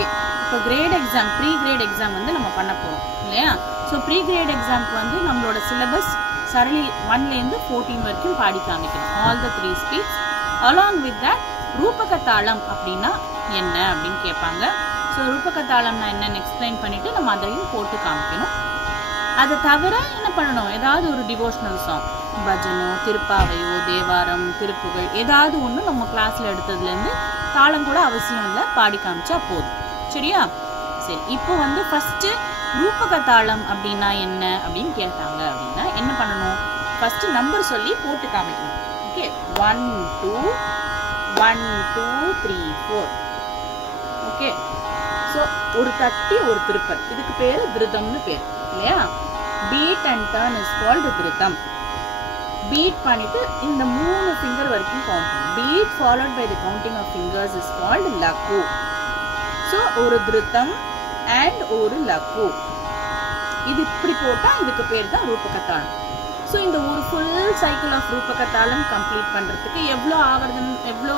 Okay, இப்போ grade exam pre grade exam வந்து நம்ம பண்ண போகிறோம் இல்லையா? ஸோ ப்ரீ கிரேட் எக்ஸாம்க்கு வந்து நம்மளோட சிலபஸ் சரளி 1லேருந்து 14 வரைக்கும் பாடி காமிக்கணும். All the 3 speeds. Along with that Rupaka தாளம் அப்படின்னா என்ன அப்படின்னு கேட்பாங்க. ஸோ ரூபக தாளம்னா என்னன்னு எக்ஸ்பிளைன் பண்ணிட்டு நம்ம அதையும் போட்டு காமிக்கணும். அதை தவிர என்ன பண்ணணும், ஏதாவது ஒரு டிவோஷனல் சாங், பஜனோ திருப்பாவையோ தேவாரம் திருப்புகள் ஏதாவது ஒன்று நம்ம கிளாஸ்ல எடுத்ததுலேருந்து தாளம் கூட அவசியம் இல்லை, பாடி காமிச்சா போதும். சரியா? சரி, இப்போ வந்து ஃபர்ஸ்ட் ரூபக தாளம் அப்படின்னா என்ன அப்படின்னு கேட்டாங்க அப்படின்னா என்ன பண்ணணும், ஃபர்ஸ்ட் நம்பர் சொல்லி போட்டு காமிக்கணும். ஓகே, 1 2 1 2 3 4. ஓகே, ஸோ ஒரு தட்டி ஒரு திருப்பல், இதுக்கு பேரு திருதம்னு பேர் இல்லையா? Beat and turn is called திருதம். பீட் பண்ணிட்டு இந்த 3 ஃபிங்கர் வரைக்கும் கவுண்ட் பண்ணணும். Beat followed by the counting of fingers is called லகு. ஸோ ஒரு திருத்தம் அண்ட் ஒரு லகு, இது இப்படி போட்டா இதுக்கு பேர் தான் ரூபக தாளம். ஸோ இந்த ஒரு ஃபுல் சைக்கிள் ஆஃப் ரூபக தாளம் கம்ப்ளீட் பண்றதுக்கு எவ்வளோ ஆவர்தம், எவ்வளோ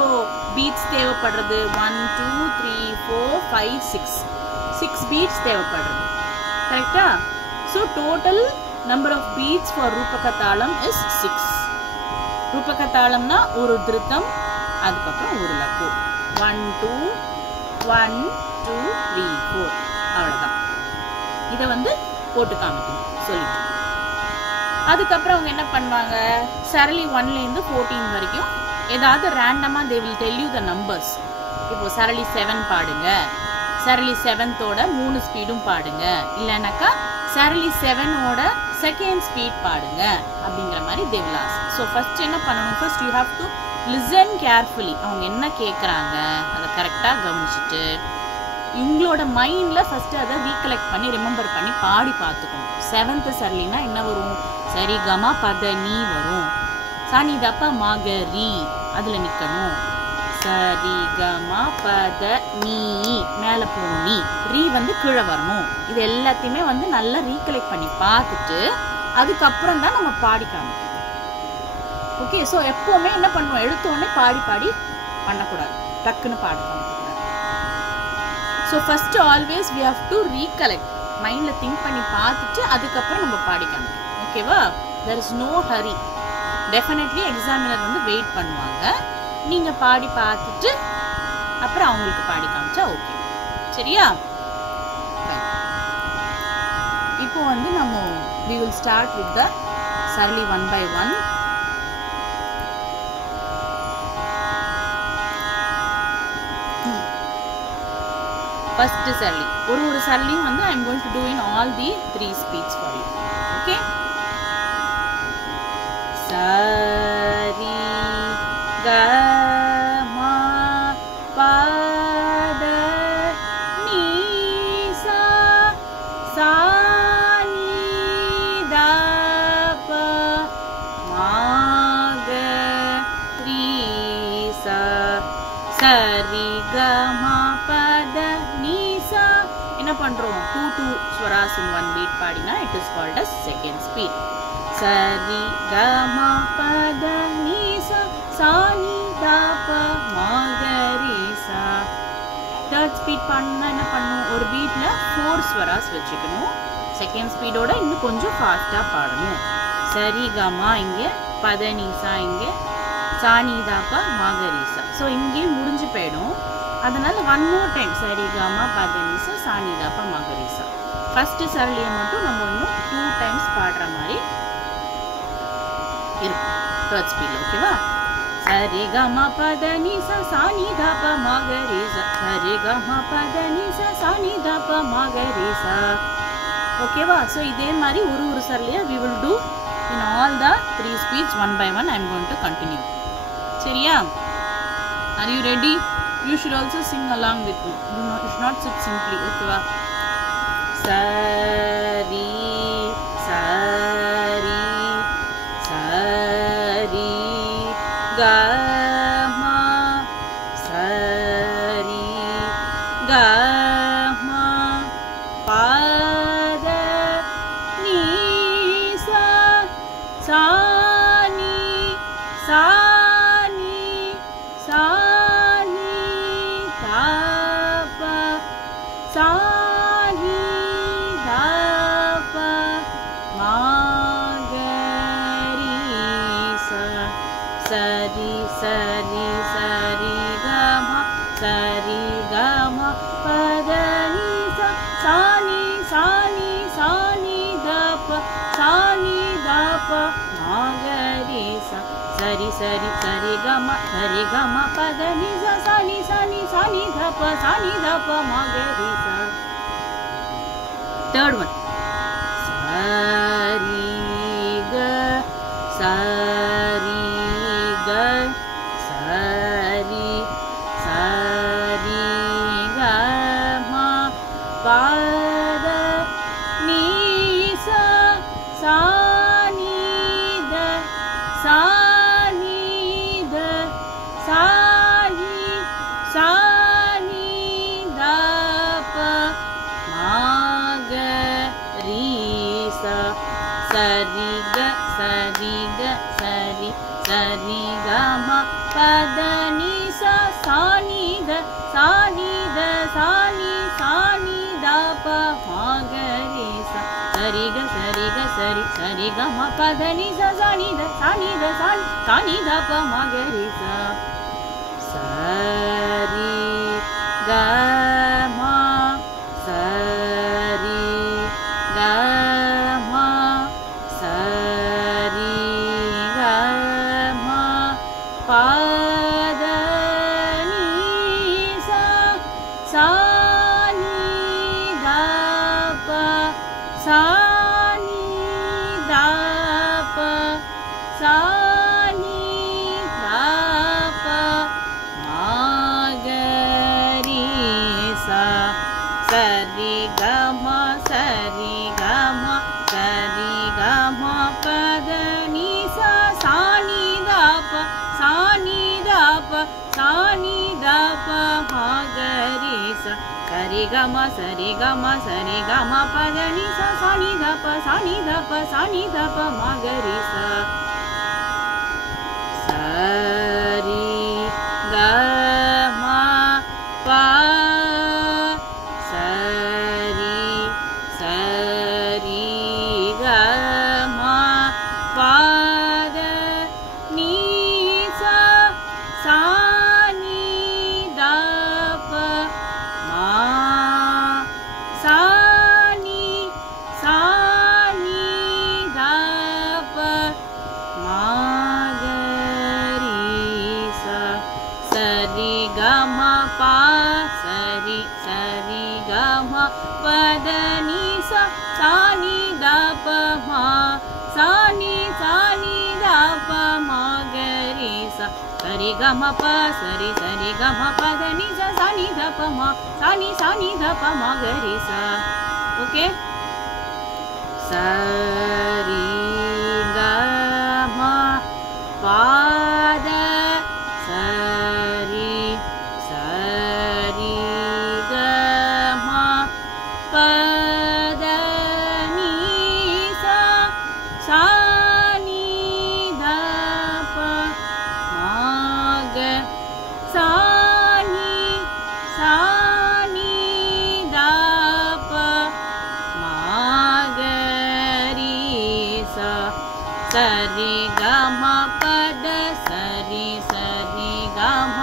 பீட்ஸ் தேவைப்படுறது? 1 2 3 4 5 6 பீட்ஸ் தேவைப்படுறது. கரெக்டா? So total number of beats for Rupaka தாளம் இஸ் 6. ரூபக தாளம்னா ஒரு திருத்தம், அதுக்கப்புறம் ஒரு லகு. 1 2 1 2 3 4, அவ்வளவுதான். இதை வந்து போட்டு காமிக்கணும் சொல்லிட்டு. அதுக்கப்புறம் அவங்க என்ன பண்ணுவாங்க, சரளி 1லேருந்து 14 வரைக்கும் ஏதாவது ரேண்டமா they will tell you the numbers. இப்போ சரளி 7 பாடுங்க, சரளி 7th-ஓட 3 ஸ்பீடும் பாடுங்க, இல்லைனாக்கா சரளி 7-ஓட செகண்ட் ஸ்பீட் பாடுங்க அப்படிங்கிற மாதிரி they will ask. So first என்ன பண்ணணும், first you have to listen carefully. அவங்க என்ன கேட்குறாங்க அதை கரெக்டாக கவனிச்சுட்டு உங்களோட மைண்ட்ல ஃபர்ஸ்ட் அதை ரீகலெக்ட் பண்ணி ரிமெம்பர் பண்ணி பாடி பார்த்துக்கணும். 7th சரளினா என்ன வரும், சரி கமா பத நீ வரும், சாணி தப்பா மாகரி அதுல நிக்கணும், சரி கமா பத நீ மேல போகணும், நீ ரீ வந்து கீழே வரணும். இது எல்லாத்தையுமே வந்து நல்லா ரீகலெக்ட் பண்ணி பார்த்துட்டு அதுக்கப்புறம் தான் நம்ம பாடி காமிக்கணும். ஓகே, ஸோ எப்பவுமே என்ன பண்ணுவோம், எழுத்தோடனே பாடி பாடி பண்ணக்கூடாது, டக்குன்னு பாடி பண்ணக்கூடாது. So first always we have to recollect, மைண்ட்ல திங்க் பண்ணி பார்த்துட்டு அதுக்கப்புறம் நம்ம பாடி காமிக்கணும். ஓகேவா? There is no hurry. Definitely examiner வந்து வெயிட் பண்ணுவாங்க. நீங்க பாடி பார்த்துட்டு அப்புறம் அவங்களுக்கு பாடி காமிச்சா ஓகே. சரியா? இப்போ வந்து நம்ம we will start with the sarli 1 by 1. First sarli, ஒரு sarliயும் வந்து I am going to do in all the 3 speeds for you. Okay? Sari ga ma pa da ni sa sa ni da pa ma ga ri sa sari ga ma pa da ni sa. என்ன பண்றோம், 2 swaras in one beat பாடினா it is called as second speed. சரி க ம ப த நீ ச சா நீ த ப ம க ரி ச. தேர்ட் ஸ்பீட் பாடணும்னா என்ன பண்ணணும், ஒரு பீட்ல 4 ஸ்வராஸ் வச்சுக்கணும். செகண்ட் ஸ்பீடோட இன்னும் கொஞ்சம் ஃபாஸ்டா பாடணும். சரி க ம இங்கே, பத நீ சா இங்கே, சா நீ த ப ம க ரி ச. ஸோ இங்கே முடிஞ்சு போயிடும். அதனால ஒன் மோர் டைம் சரி க ம பத நீ ச சா நீ த ப ம க ரி ச. ஃபர்ஸ்ட் சரளியை மட்டும் நம்ம இன்னும் 2 டைம்ஸ் பாடுற மாதிரி இருக்கும் தேர்ட் ஸ்பீட்ல. ஓகேவா? சரி க ம பத நீ ச சா நீ த ப ம க ரி ச. சரி க ம பத நீ ச சா நீ த ப ம க ரி ச. ஓகேவா? ஸோ இதே மாதிரி ஒரு சரளியை we will do in all the 3 speeds one by one. I am going to continue. சரியா? Are you ready? You should also sing along with me. You should not sit simply. ஓகேவா? சரி சரி சரி க ம சரி க ம பத நீ ச சா நீ சா நீ சா நீ த ப சரி சரி கம பத நி ச சனி சனி சனி தப மகரி ச. தேர்ட் ஒன் சரி க சரி க சரி சரி க ம பத நி ச சனி த சனி த சனி சனி தப மகரி ச. சரி க சரி க சரி சரி க ம பத நி ச சனி த சனி த சனி சனி தப மகரி ச. சரி க சரி க சரி சரி க ம பத நி ச சனி த சனி த சனி தப மகரி ச. சரி க ம சரி க ம சரி க ம பத நி ச சனி தப சனி தப சனி தப மகரி ச. சரி க ம சரி க ம சரி க ம பத நி ச சனி தப சனி தப சனி தப மகரி ச. சரி க ம சரி க ம சரி க ம பத நி ச சனி தப சனி தப சனி தப மகரி ச. சரி க ம ப சரி சரி க ம பத நி ச சனி தப ம சனி சனி தப மகரி ச. சரி க ம ப சரி சரி க ம பத நி ச சனி தப ம சனி சனி தப மகரி ச. சரி க ம ப சரி சரி க ம பத நி ச சனி தப ம சனி சனி தப மகரி ச. ஓகே. சரி க ம பத சரி சரி க ம பத நி ச சனி தப மக சனி சனி தப மகரி ச. சரி க ம பத சரி சரி க ம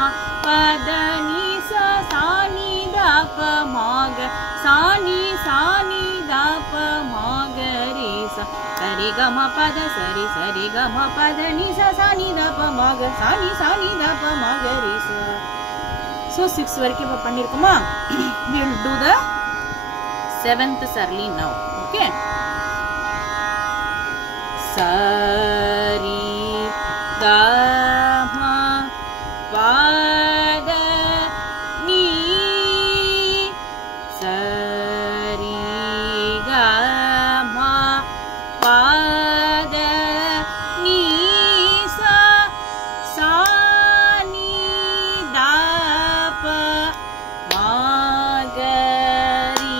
பத நி ச சனி தப மக சனி சனி தப மகரி ச. சரி க ம பத சரி சரி க ம பத நி ச சனி தப மக சனி சனி தப மகரி ச. So 6 வரைக்கும் இப்ப பண்ணிருக்கோமா? We will do the 7th sarli now. Okay. சரி க ம பத நி சரி க ம பத நி ச சனி தப மகரி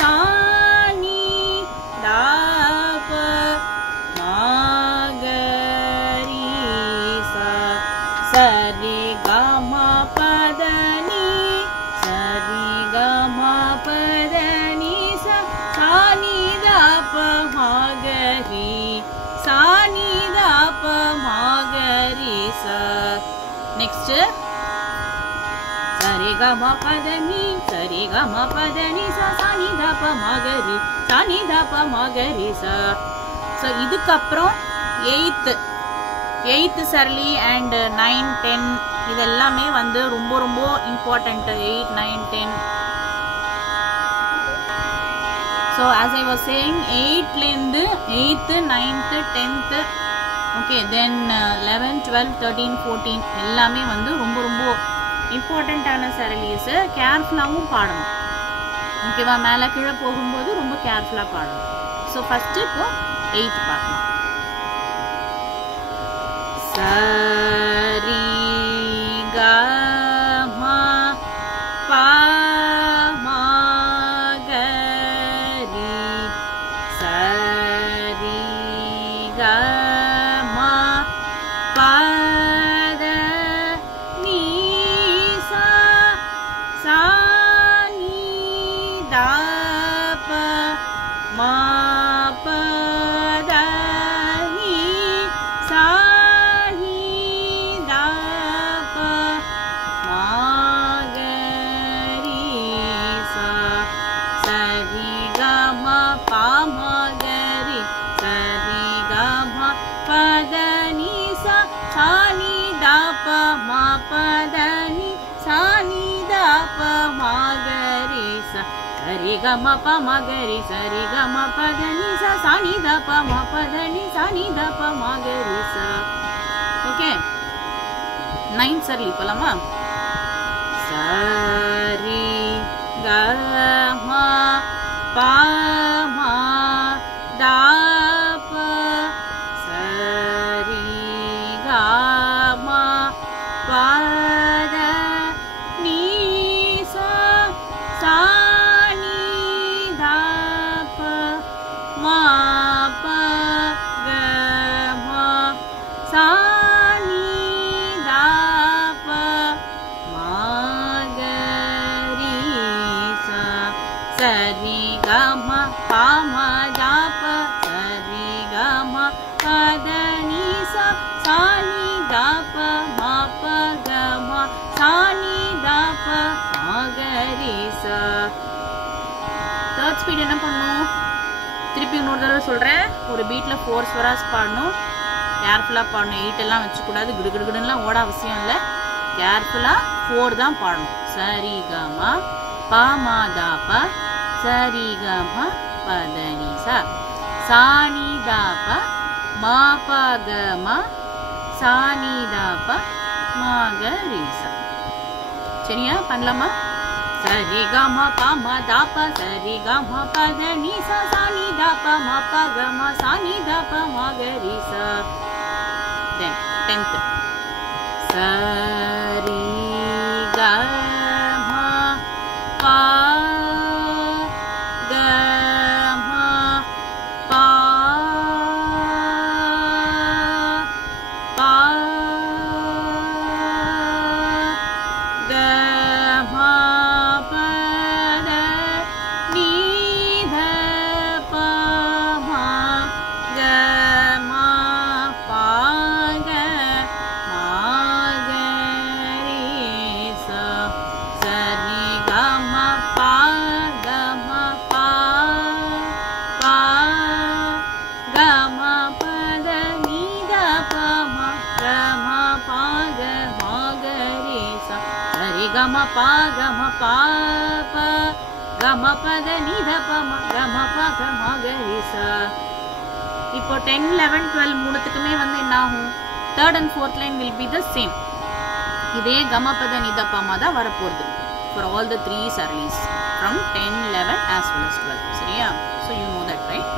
சனி தப மகரி ச. சரி க ம பத நி சரி க ம பத நி ச சனி தப மகரி சனி தப மகரி ச. நெக்ஸ்ட் சரி க ம பத நி சரி க ம பத நி ச சனி தப மகரி ச. ஸோ இதுக்கப்புறம் 8th 8th சரளி அண்ட் 9, 10 இது எல்லாமே வந்து ரொம்ப ரொம்ப important. 8, 9, 10. So as I was saying, 8th ல இருந்து 8th, 9th, 10th, okay, then 11, 12, 13, 14 எல்லாமே வந்து ரொம்ப ரொம்ப இம்பார்ட்டன்ட்டான சரளிஸ். கேர்ஃபுல்லாகவும் பாடணும். ஓகேவா? மேலே கீழே போகும்போது ரொம்ப கேர்ஃபுல்லாக பாடணும். ஸோ ஃபஸ்ட்டு இப்போ 8th பார்க்கலாம். சரி க ம ப ம க ரி சரி க ம ப த நீ சா சா நீ த ப ம ப த நீ சா சரி க ம ப ம க ரி சரி க ம ப த நி சா சா நி த ப ம ப த நி சா நி த ப ம க ரி சா. ஓகே, 9th சரளி போலாமா? சரி க ம ப ம த ப சரி க ம ப த நீ சா சா சரி க ம ப ம த ப சரி க ம ப த நீ சா சா நீ த ப ம ப க ம சா நீ த ப ம க ரி சா. தேர்ட் ஸ்பீட் என்ன பண்ணணும்? திருப்பி இன்னொரு தடவை சொல்கிறேன். ஒரு பீட்டில் 4 ஸ்வராஸ் பாடணும். கேர்ஃபுல்லாக பாடணும். 8 எல்லாம் வச்சுக்கூடாது. கிடுகிடுகிடுலாம் ஓட அவசியம் இல்லை. கேர்ஃபுல்லாக 4 தான் பாடணும். சரி க ம ப ம த ப சரி க ம ப த நீ சா சா நீ த ப ம ப க ம சா நீ த ப ம க ரி சா. சரியா? பண்ணலாமா? சரி க ம ப ம த ப சரி க ம ப த நீ சா சா நீ த ப ம ப க ம சா நீ த ப ம க ரி சா. Then 10th சரி க ம ப க ம ப ப க ம ப த நீ த ப ம க ம ப க ம க ரி சா சரி க ம ப க ம ப ப க ம ப த நீ த ப ம க ம ப க ம க ரி சா சரி க ம ப க ம ப ப க ம ப த நீ த ப ம க ம ப க ம க ரி சா. இப்போ 10, 11, 12 மூணுத்துக்குமே வந்து என்ன ஆகும்? 3rd and 4th line will be the same. இதே கம பத நித பமா தான் வரப்போகுது for all the 3 sarees from 10, 11 as well as 12. சரியா? So you know that, right?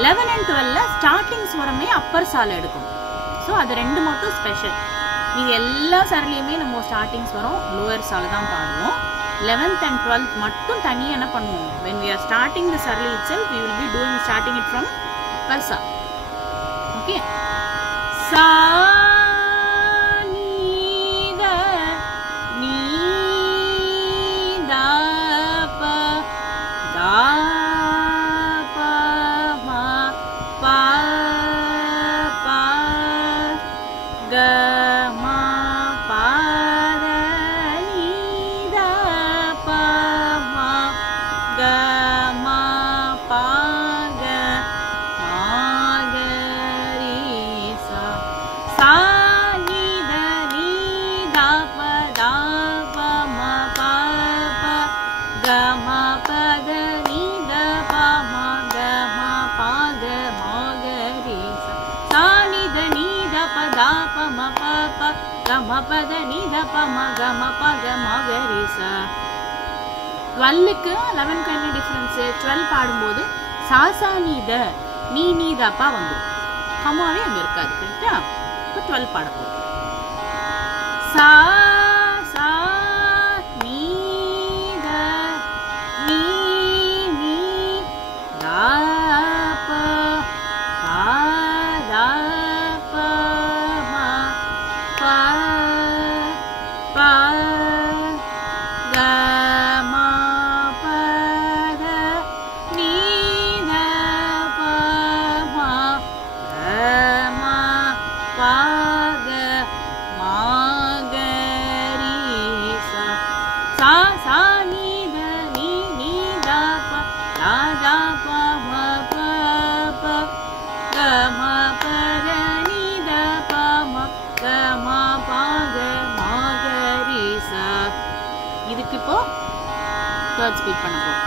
11 and 12ல ஸ்டார்டிங் ஸ்வரமே அப்பர் சால எடுக்கும். ஸோ அது ரெண்டு மட்டும் ஸ்பெஷல். இது எல்லா சரளியுமே நம்ம ஸ்டார்டிங் ஸ்வரம் லோயர் சால தான் பாடுவோம். 11th and 12th மட்டும் தனியாக என்ன பண்ணுவோம்? when we are starting the sarli itself, we will be doing starting it from upper sa. Okay? Sa ni da ni da pa da pa ma pa pa ga ma pa da ni da pa ma ga ma pa ga ma ga ri sa comma பத நீத பமா comma பாத மகரிச சானித நீத பதா பம பப கம பத நீத பம கம பத மகரிச 12க்கு 11க்கு என்ன difference 12 பாடும்போது சாசா நீத நீ நீதப்பா வந்துடும் கமாவே அங்க இருக்காது கரெக்டா இப்போ 12 பாட போறோம் சா சா நீத நீ நீ தா ப தா தா ப ம ப ப க ம ப த நீ த ப ம க ம ப க ம க ரி ச சா சா நீ த நீ நீ த ப தா தா ப ம ப ப க ம ப த நீ த ப ம க ம ப க ம க ரி ச இதுக்கு இப்போ தேர்ட் ஸ்பீட் பண்ண போறோம்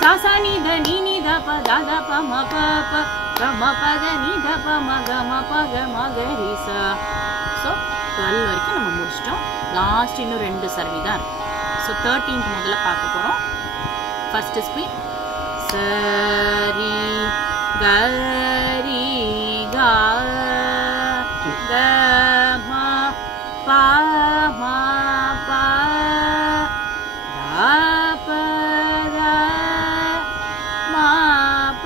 சா சா நீ த நீ நீ த ப தா தா ப ம ப ப க ம ப த நீ த ப ம க ம ப க ம க ரி ச ஸோ 12 வரைக்கும் நம்ம முடிச்சிட்டோம் லாஸ்ட் இன்னும் 2 சரணி தான் இருக்கு ஸோ 13th முதல்ல பார்க்க போறோம் ஃபர்ஸ்ட் ஸ்பீட் சரி கரி கா க ம ப ம ப தா ப த ம ப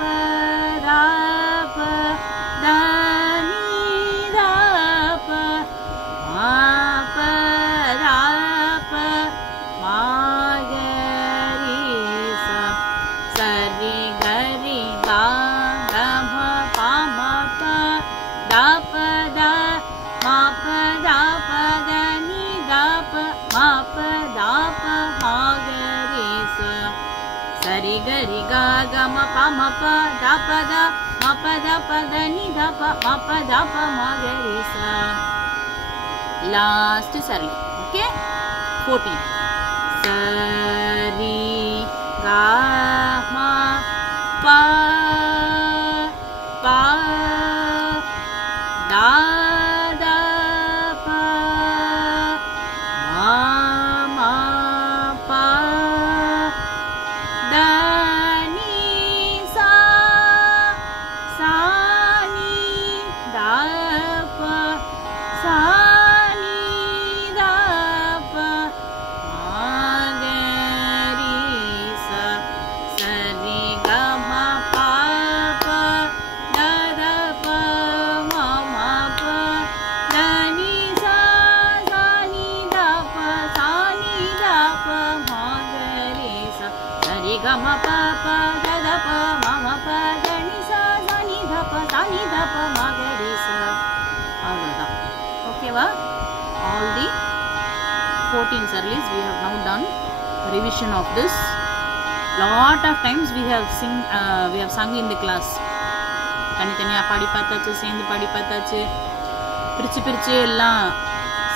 தா ப த நீ த ப ம ப தா ப ம க ரி ச சரி கரி கா க ம ப ம ப தா ப த ம ப தா ப த நீ த ப ம ப தா ப ம க ரி ச சரி கரி கா க ம ப ம ப தா ப த ம ப த ப த நீ த ப ம ப தா ப ம க ரி ச லாஸ்ட் சரி ஓகே 14 சரி கா ம ப ப தா த ப ம ம ப த நீ சா சா நீ த ப சா நீ த ப ம க ரி ச சரி க ம ப ப த த ப ம ம ப த நீ சா சா நீ த ப சா நீ த ப ம க ரி ச சரி க ம ப ப த த ப ம ம ப த நீ சா சா நீ த ப சா நீ த ப ம க ரி ச அவ்வளவுதான் ஓகேவா all the 14 sarees we have now done revision of this lot of times we have sung in the class தனித்தனியாக பாடி பார்த்தாச்சு சேர்ந்து பாடி பார்த்தாச்சு பிரித்து எல்லாம்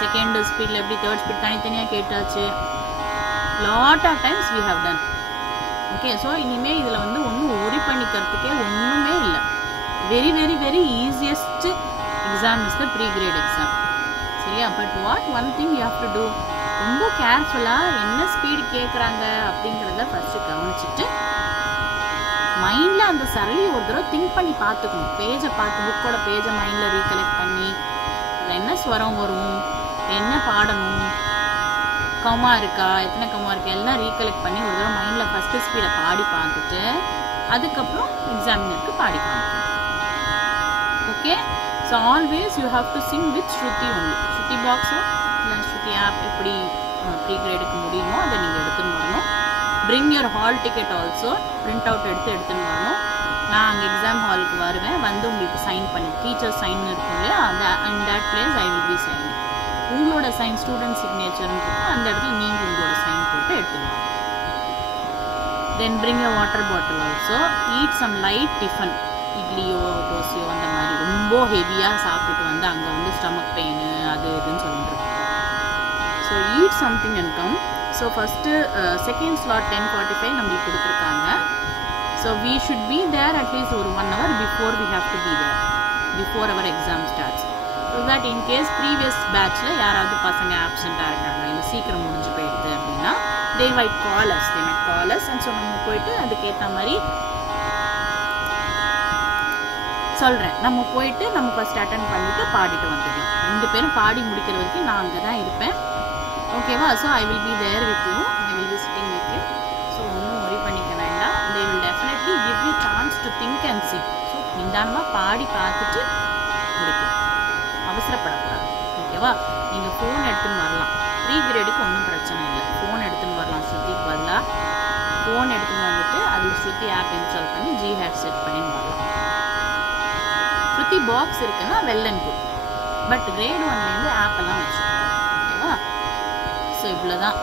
செகண்ட் ஸ்பீடில் எப்படி தேர்ட் ஸ்பீட் தனித்தனியாக கேட்டாச்சு lot of times we have done okay so இனிமேல் இதில் வந்து ஒன்றும் ஒரி பண்ணிக்கிறதுக்கே ஒன்றுமே இல்லை very very very easiest exam is the pre grade exam சரியா but what one thing you have to do ரொம்ப கேர்ஃபுல்லாக என்ன ஸ்பீடு கேட்குறாங்க அப்படிங்கிறத ஃபஸ்ட்டு கவனிச்சுட்டு மைண்டில் அந்த சரளி ஒரு தடவை திங்க் பண்ணி பார்த்துக்கணும் பேஜை பார்த்து புக்கோட பேஜை மைண்டில் ரீகலெக்ட் பண்ணி அதில் என்ன ஸ்வரம் வரும் என்ன பாடணும் கமா இருக்கா எத்தனை கமா இருக்கா எல்லாம் ரீகலெக்ட் பண்ணி ஒரு தடவை மைண்டில் ஃபஸ்ட்டு ஸ்பீடை பாடி பார்த்துட்டு அதுக்கப்புறம் எக்ஸாமினருக்கு பாடி காமிக்கணும் okay so always you have to sing with shruti only shruti பாக்ஸோ இல்லை ஸ்ருதி ஆப் எப்படி ப்ரீ கிரேடுக்கு முடியுமோ அதை நீங்கள் எடுத்துன்னு வரணும் bring your hall ticket also print out எடுத்துன்னு வரணும் நான் அங்கே எக்ஸாம் ஹாலுக்கு வருவேன் வந்து உங்களுக்கு சைன் பண்ணி டீச்சர் சைன் இருக்கும் இல்லையா அந்த in that place I will be signing உங்களோட சைன் ஸ்டூடெண்ட் சிக்னேச்சர்னு இருக்கும் அந்த இடத்துல நீங்கள் உங்களோட சைன் போட்டு எடுத்துன்னு வரணும் then bring a water bottle also eat some light tiffin இட்லியோ தோசையோ அந்த மாதிரி ரொம்ப ஹெவியாக சாப்பிட்டுட்டு வந்து அங்கே வந்து ஸ்டமக் பெயின் அது இதுன்னு சொல்லிட்டு இருக்காங்க so eat something and come so first second slot 10:45 நம்மளுக்கு கொடுத்துருக்காங்க. So we should be there at least ஒரு 1 hour before we have to be there, before our exam starts. So that in case previous batchல யாராவது பசங்க ஆப்சென்ட்டாக இருக்காங்க, இல்லை சீக்கிரம் முடிஞ்சு போயிடுது அப்படின்னா they might call us. And so நம்ம போயிட்டு அதுக்கேற்ற மாதிரி சொல்கிறேன், நம்ம போயிட்டு நம்ம ஃபஸ்ட் அட்டென்ட் பண்ணிவிட்டு பாடிட்டு வந்துடலாம். 2 பேரும் பாடி முடிக்கிற வரைக்கும் நான் அங்கே தான் இருப்பேன். ஓகேவா? So I will be there with you, I will be sitting with you. So ஒன்றும் ஒரி பண்ணிக்க வேண்டாம். They will definitely give you chance to think and sit. So நிதானமாக பாடி பார்த்துட்டு முடிக்கலாம், அவசரப்படக்கூடாது. ஓகேவா? நீங்கள் ஃபோன் எடுத்துன்னு வரலாம், ப்ரீ கிரேடுக்கு ஒன்றும் பிரச்சனை இல்லை. ஃபோன் எடுத்துன்னு வரலாம், ஸ்ருதிக்கு பதிலாக ஃபோன் எடுத்துன்னு வந்துட்டு அதில் ஸ்ருதி ஆப் இன்ஸ்டால் பண்ணி ஜிஹேட் செட் பண்ணி வரலாம். ஸ்ருதி பாக்ஸ் இருக்குன்னா well and good. But grade 1லேருந்து ஆப்பெல்லாம் வச்சுக்கலாம். ஓகேவா? ஸோ இவ்வளோதான்.